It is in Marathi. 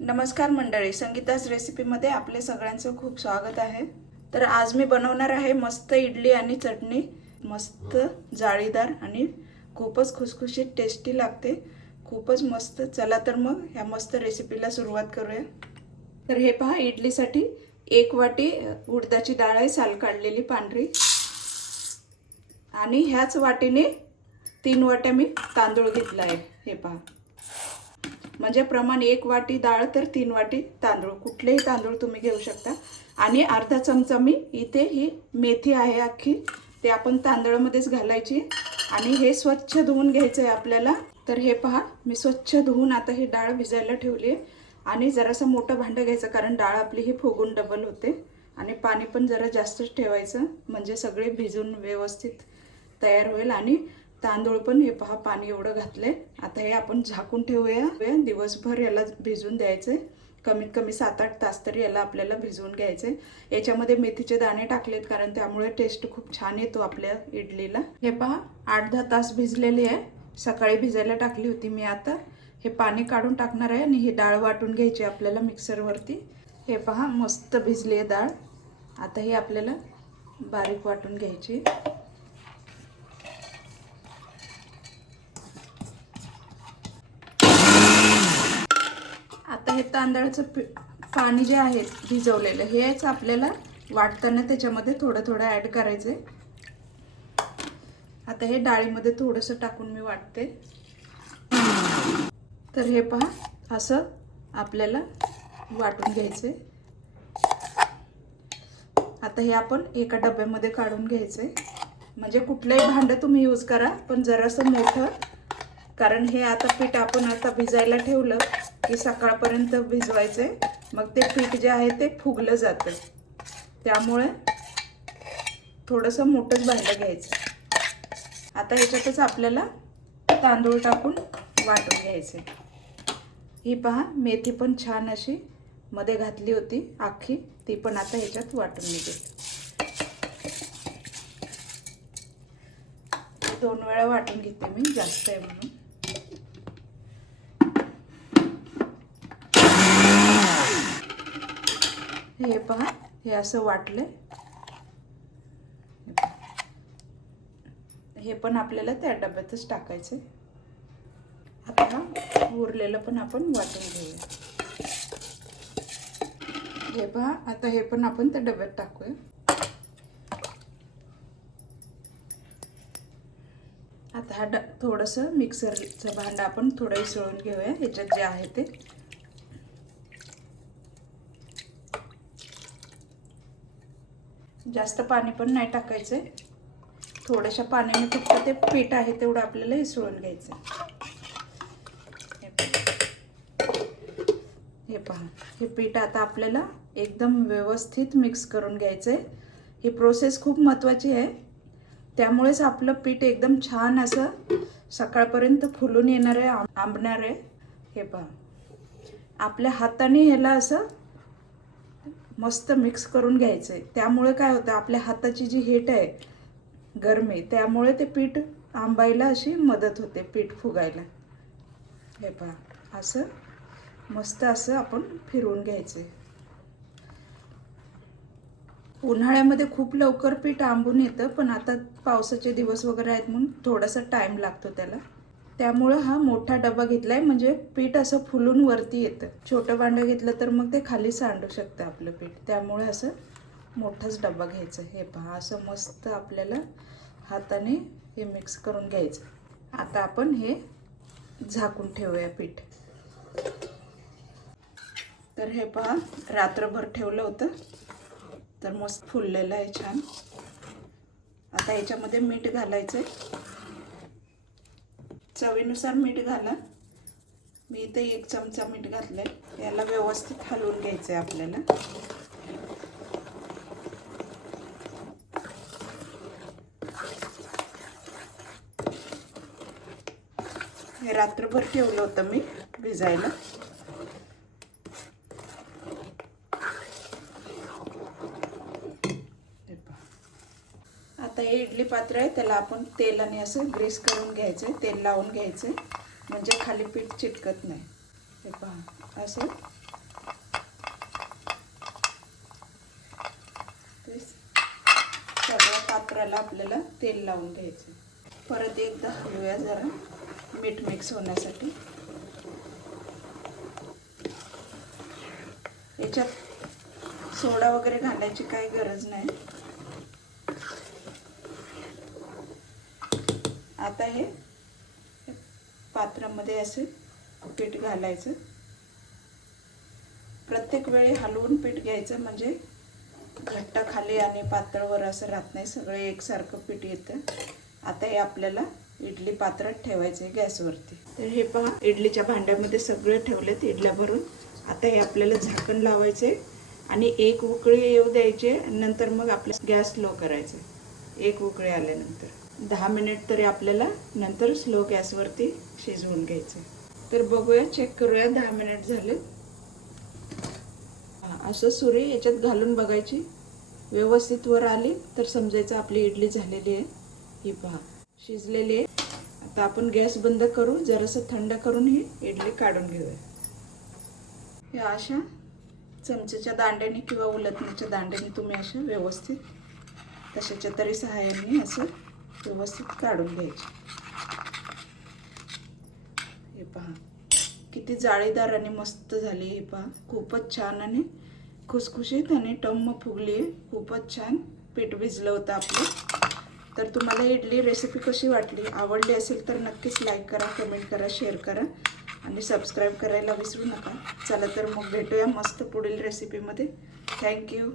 नमस्कार मंडळी, संगीता's रेसिपीमध्ये आपले सगळ्यांचं खूप स्वागत आहे। तर आज मी बनवणार आहे मस्त इडली आणि चटणी। मस्त जाळीदार आणि खूपच खुसखुशीत टेस्टी लागते, खूपच मस्त। चला तर मग ह्या मस्त रेसिपीला सुरुवात करूया। तर हे पहा, इडलीसाठी 1 वाटी उडदाची डाळ आहे, साल काढलेली पांढरी, आणि ह्याच वाटीने 3 वाट्या मी तांदूळ घेतला आहे। हे पहा, म्हणजे प्रमाण 1 वाटी डाळ तर 3 वाटी तांदूळ, कुठलेही तांदूळ तुम्ही घेऊ शकता। आणि अर्धा चमचा मी इथे ही मेथी आहे अख्खी, ते आपण तांदळामध्येच घालायची आणि हे स्वच्छ धुवून घ्यायचं आहे आपल्याला। तर हे पहा, मी स्वच्छ धुवून आता ही डाळ भिजायला ठेवली आहे। आणि जरासं मोठं भांडं घ्यायचं, कारण डाळ आपली ही फुगून डबल होते। आणि पाणी पण जरा जास्तच ठेवायचं, म्हणजे सगळे भिजून व्यवस्थित तयार होईल। आणि तांदूळ पण हे पहा पाणी एवढं घातले। आता हे आपण झाकून ठेवूया, दिवसभर याला भिजून द्यायचे। कमीत कमी 7-8 तास तरी याला आपल्याला भिजवून घ्यायचे। याच्यामध्ये मेथीचे दाणे टाकलेत, कारण त्यामुळे टेस्ट खूप छान येतो आपल्या इडलीला। हे पहा, 8-10 तास भिजलेली आहे, सकाळी भिजायला टाकली होती मी। आता हे पाणी काढून टाकणार आहे आणि ही डाळ वाटून घ्यायची आपल्याला मिक्सरवरती। हे पहा, मस्त भिजली आहे डाळ। आता ही आपल्याला बारीक वाटून घ्यायची। आता हे तांदळाचं पाणी जे आहे भिजवलेलं, हेच आपल्याला वाटताना त्याच्यामध्ये थोडं थोडं ॲड करायचं आहे। आता हे डाळीमध्ये थोडंसं टाकून मी वाटते। तर हे पहा, असं आपल्याला वाटून घ्यायचं आहे। आता हे आपण एका डब्यामध्ये काढून घ्यायचं आहे, म्हणजे कुठलंही भांडं तुम्ही यूज करा, पण जरासं मोठं, कारण हे आता पीठ आपण आता भिजायला ठेवलं की सकाळपर्यंत भिजवायचे, मग ते पीठ जे आहे ते फुगलं जातं। त्यामुळे थोडंसं मोठंच भांडं घ्यायचं। आता ह्याच्यातच आपल्याला तांदूळ टाकून वाटून घ्यायचे। ही पहा, मेथी पण छान अशी मध्ये घातली होती अख्खी, ती पण आता ह्याच्यात वाटून घेते। 2 वेळा वाटून घेते मी, जास्त आहे म्हणून। हे पहा, हे असं वाटले। हे पण आपल्याला त्या डब्यातच टाकायचे। आता उरलेलं पण आपण वाटून घेऊया। हे पहा, आता हे पण आपण त्या डब्यात टाकूया। आता हा थोडंसं मिक्सरचं भांडं आपण थोडं इसळून घेऊया ह्याच्यात जे आहे ते। जास्त पाणी पण नाही टाकायचं, थोड्याशा पाण्याने फक्त ते पीठ आहे तेवढं आपल्याला इसळून घ्यायचं। हे पहा, हे पीठ आता आपल्याला एकदम व्यवस्थित मिक्स करून घ्यायचं आहे। ही प्रोसेस खूप महत्त्वाची आहे, त्यामुळेच आपलं पीठ एकदम छान असं सकाळपर्यंत फुलून येणार आहे, आंबणार आहे। हे पहा, आपल्या हाताने ह्याला असं मस्त मिक्स करून घ्यायचं आहे। त्यामुळे काय होतं, आपल्या हाताची जी हीट आहे, गरमी, त्यामुळे ते पीठ आंबायला अशी मदत होते, पीठ फुगायला। हे पहा, असं मस्त असं आपण फिरवून घ्यायचं आहे। उन्हाळ्यामध्ये खूप लवकर पीठ आंबून येतं, पण आता पावसाचे दिवस वगैरे आहेत म्हणून थोडासा टाईम लागतो त्याला। त्यामुळे हा मोठा डबा घेतलाय, म्हणजे पीठ असं फुलून वरती येतं। छोटं भांडं घेतलं तर मग ते खाली सांडू शकतं आपलं पीठ, त्यामुळे असं मोठाच डबा घ्यायचा। हे पहा, असं मस्त आपल्याला हाताने हे मिक्स करून घ्यायचं। आता आपण हे झाकून ठेवूया पीठ। तर हे पहा, रात्रभर ठेवलं होतं तर मस्त फुललेलं आहे छान। आता याच्यामध्ये मीठ घालायचं, चवीनुसार मीठ घाला। मी इथे 1 चमचा मीठ घातलंय। याला व्यवस्थित हलवून घ्यायचं आहे आपल्याला। हे रात्रभर ठेवलं होतं मी भिजायला। आता हे इडली पात्र आहे, त्याला आपण तेलाने असं ग्रीस करून घ्यायचं, तेल लावून घ्यायचं, म्हणजे खाली पीठ चिटकत नाही। हे पहा, असं पात्राला आपल्याला तेल लावून घ्यायचं. परत एकदा हलवूया जरा मीठ मिक्स होण्यासाठी. याच्यात सोडा वगैरे घालायची काही गरज नाही. आता हे पात्रामध्ये असे पीठ घालायचं. प्रत्येक वेळी हलवून पीठ घ्यायचं म्हणजे घट्ट खाली आणि पातळवर असं राहत नाही, सगळं एकसारखं पीठ येतं. आता हे आपल्याला इडली पात्रात ठेवायचं आहे गॅसवरती. तर हे पहा इडलीच्या भांड्यामध्ये सगळे ठेवलेत इडल्या भरून. आता हे आपल्याला झाकण लावायचे आणि एक उकळी येऊ द्यायचे. नंतर मग आपल्या गॅस स्लो करायचे. एक उकळी आल्यानंतर 10 मिनिट तरी आपल्याला नंतर स्लो गॅसवरती शिजवून घ्यायचं. तर बघूया, चेक करूया. 10 मिनिट झाले. असं सुरी याच्यात घालून बघायची, व्यवस्थित वर आली तर समजायचं आपली इडली झालेली आहे. ही पहा शिजलेली आहे. आता आपण गॅस बंद करू, जरासं थंड करून ही इडली काढून घेऊया. या अशा चमचेच्या दांड्याने किंवा उलटणीच्या दांड्याने तुम्ही अशा व्यवस्थित कशाच्या तरी सहाय्याने असं व्यवस्थित काढून घ्यायचे. हे पहा किती जाळीदार आणि मस्त झाली. हे पहा खूपच छान आणि खुसखुशीत आणि टम्म फुगली आहे. खूपच छान पीठ भिजलं होतं आपलं. तर तुम्हाला इडली रेसिपी कशी वाटली, आवडली असेल तर नक्कीच लाईक करा, कमेंट करा, शेअर करा आणि सबस्क्राईब करायला विसरू नका. चला तर मग भेटूया मस्त पुढील रेसिपीमध्ये. थँक्यू.